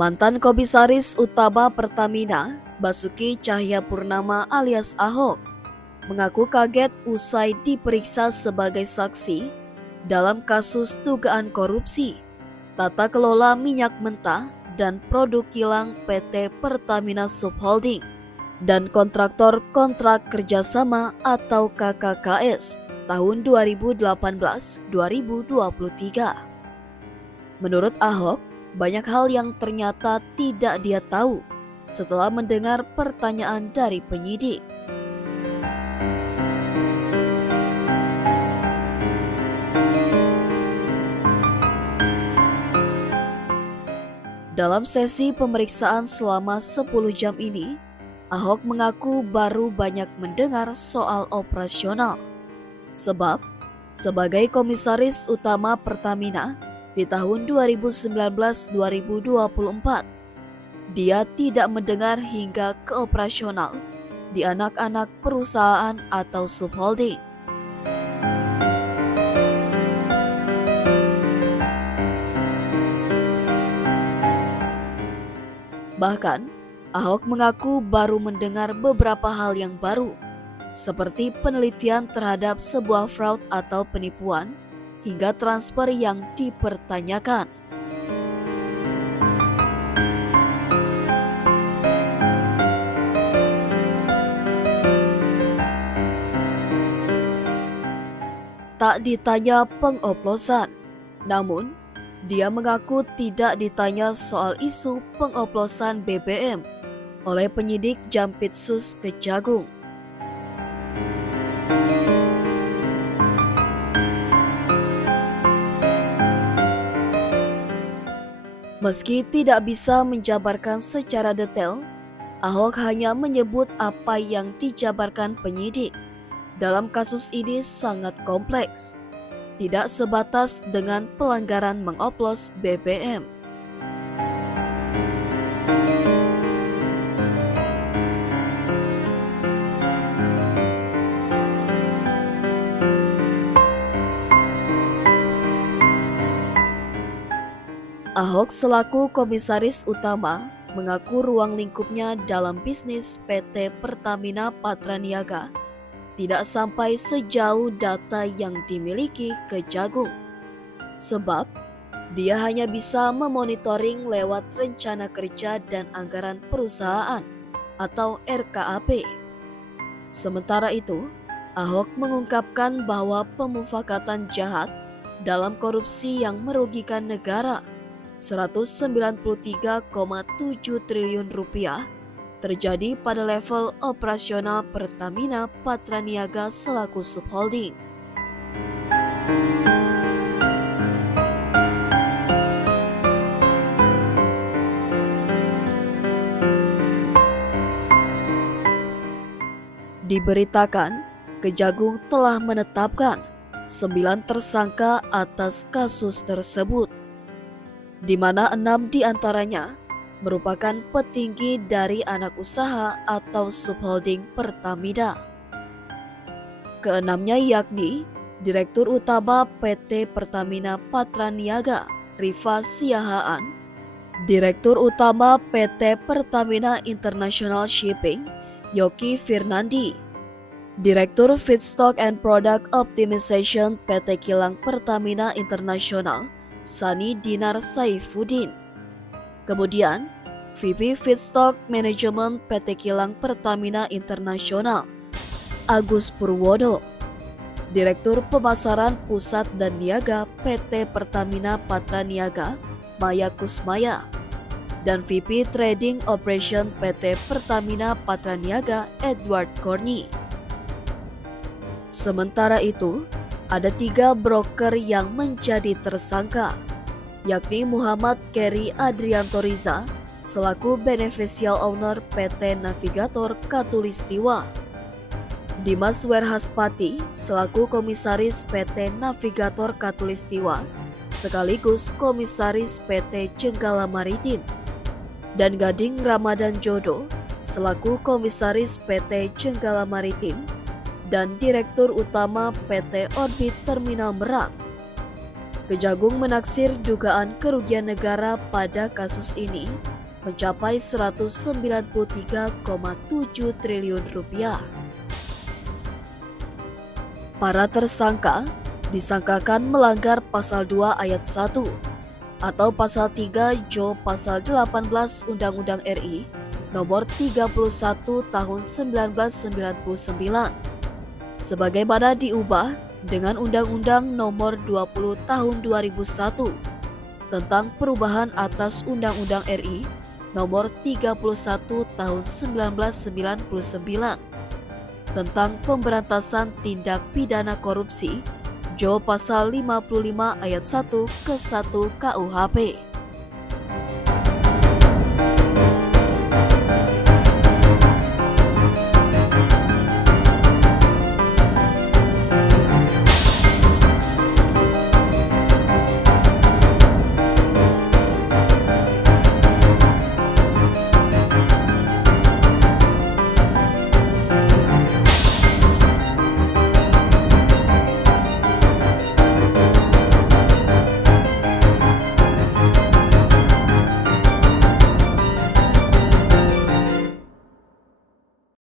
Mantan Komisaris Utama Pertamina, Basuki Cahayapurnama alias Ahok, mengaku kaget usai diperiksa sebagai saksi dalam kasus dugaan korupsi, tata kelola minyak mentah dan produk kilang PT Pertamina Subholding dan kontraktor kontrak kerjasama atau KKKS tahun 2018-2023. Menurut Ahok, banyak hal yang ternyata tidak dia tahu setelah mendengar pertanyaan dari penyidik. Dalam sesi pemeriksaan selama 10 jam ini, Ahok mengaku baru banyak mendengar soal operasional. Sebab, sebagai Komisaris Utama Pertamina di tahun 2019-2024, dia tidak mendengar hingga ke operasional di anak-anak perusahaan atau subholding. Bahkan, Ahok mengaku baru mendengar beberapa hal yang baru, seperti penelitian terhadap sebuah fraud atau penipuan, hingga transfer yang dipertanyakan. Tak ditanya pengoplosan, namun dia mengaku tidak ditanya soal isu pengoplosan BBM oleh penyidik Jampitsus Kejagung. Meski tidak bisa menjabarkan secara detail, Ahok hanya menyebut apa yang dijabarkan penyidik. Dalam kasus ini sangat kompleks, tidak sebatas dengan pelanggaran mengoplos BBM. Ahok selaku Komisaris Utama mengaku ruang lingkupnya dalam bisnis PT Pertamina Patraniaga tidak sampai sejauh data yang dimiliki Kejagung. Sebab, dia hanya bisa memonitoring lewat rencana kerja dan anggaran perusahaan atau RKAP. Sementara itu, Ahok mengungkapkan bahwa pemufakatan jahat dalam korupsi yang merugikan negara Rp193,7 triliun terjadi pada level operasional Pertamina Patraniaga selaku subholding. Diberitakan, Kejagung telah menetapkan 9 tersangka atas kasus tersebut, di mana 6 diantaranya merupakan petinggi dari anak usaha atau subholding Pertamina. Keenamnya yakni Direktur Utama PT Pertamina Patraniaga, Rifa Siahaan, Direktur Utama PT Pertamina International Shipping, Yoki Firnandi, Direktur Feedstock and Product Optimization PT Kilang Pertamina International, Sani Dinar Saifuddin. Kemudian, VP Feedstock Management PT Kilang Pertamina Internasional, Agus Purwodo, Direktur Pemasaran Pusat dan Niaga PT Pertamina Patraniaga, Maya Kusmaya, dan VP Trading Operation PT Pertamina Patraniaga, Edward Corny. Sementara itu, ada 3 broker yang menjadi tersangka, yakni Muhammad Keri Adrianto Riza selaku beneficial owner PT Navigator Katulistiwa, Dimas Werhaspati selaku komisaris PT Navigator Katulistiwa sekaligus komisaris PT Jenggala Maritim, dan Gading Ramadan Jodo selaku komisaris PT Jenggala Maritim dan Direktur Utama PT Orbit Terminal Merak. Kejagung menaksir dugaan kerugian negara pada kasus ini mencapai 193,7 triliun rupiah. Para tersangka disangkakan melanggar pasal 2 ayat 1 atau pasal 3 Jo pasal 18 Undang-Undang RI nomor 31 tahun 1999 sebagaimana diubah dengan Undang-Undang nomor 20 tahun 2001 tentang perubahan atas Undang-Undang RI nomor 31 tahun 1999 tentang pemberantasan tindak pidana korupsi Jo pasal 55 ayat 1 ke 1 KUHP.